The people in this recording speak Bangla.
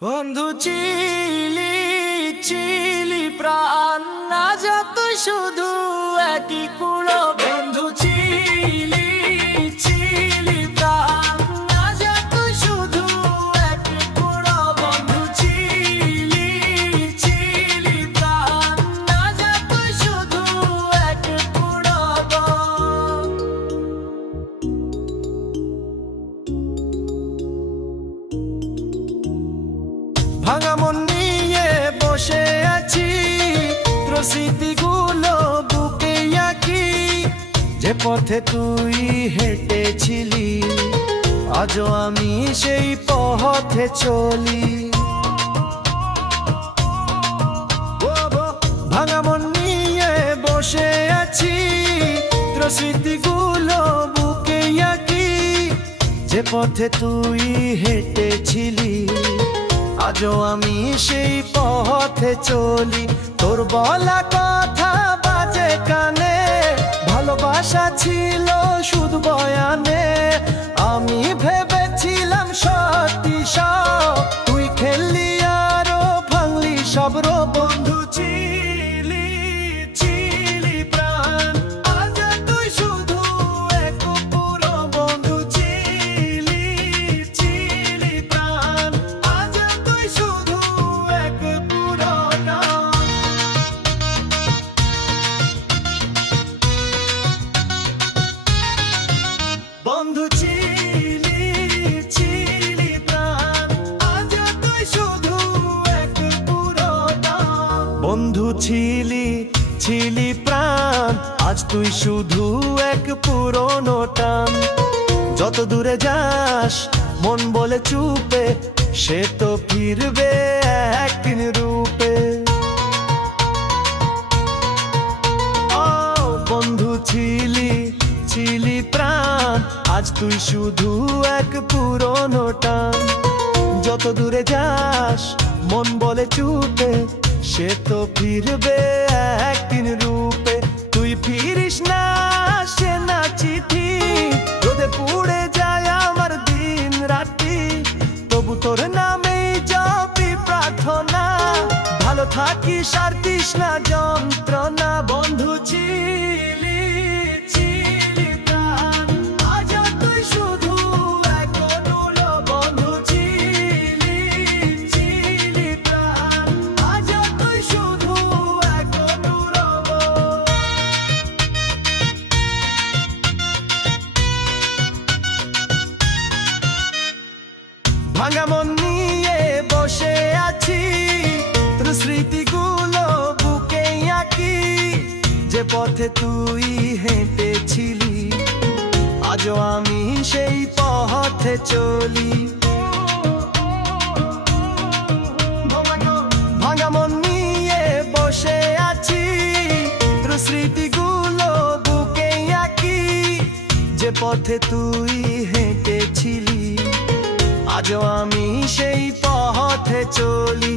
বন্ধু চিলি চিলি প্রাণ না যত শুধু একই কুড়ো বন্ধু চিলি চিলি প্রাণ না যত শুধু একই কুড়ো বন্ধু চিলি চিলি প্রাণ না যত শুধু একই কুড়ো ভাঙা মন নিয়ে বসে আছি স্মৃতিগুলো বুকে আঁকি যে পথে তুই হেঁটেছিলি আজও আমি সেই পথে চলি ভাঙা মন নিয়ে বসে আছি স্মৃতিগুলো বুকে আঁকি যে পথে তুই হেঁটেছিলি আজও আমি সেই পথে চলি তোর বলা কথা বাজে কানে ভালোবাসা ছিল শুধু বয়ানে আমি ভেবেছিলাম সত্যি সব তুই খেললি আরো ভাঙলি সব বন্ধু চিলি চিলি প্রাণ আজ তুই শুধু এক পুরো বন্ধু চিলি চিলি প্রাণ আজ তুই শুধু এক পুরো বন্ধু চিলি চিলি প্রাণ আজ তুই শুধু এক পুরো বন্ধু চিলি চিলি প্রাণ আজ তুই শুধু এক পুরনো টান যত দূরে যাস মন বলে চুপে সে তো ফিরবে একদিন রূপে বন্ধু চিলি চিলি প্রাণ আজ তুই শুধু এক পুরনো টান যত দূরে যাস মন বলে চুপে সে তো ফিরবে একদিন রূপে তুই ফিরিস না সে না চিঠি রোদে পুড়ে যায় আমার দিন রাতি তবু তোর নামেই জপি প্রার্থনা ভালো থাকিস আর দিস না যন্ত্রণা বন্ধু চিলি চিলি প্রাণ আজ তুই শুধু এক অনুলো বন্ধু চিলি চিলি প্রাণ আজ তুই শুধু এক অনুলো ভাঙা মন নিয়ে বসে আছি তোর স্মৃতিগুলো বুকে আঁকি যে পথে তুই হেঁটেছিলি আজও আমি সেই পথে চলি ভাঙা মন নিয়ে বসে আছি তোর স্মৃতিগুলো বুকে আঁকি যে পথে তুই হেঁটেছিলি আজও আমি সেই পথে চলি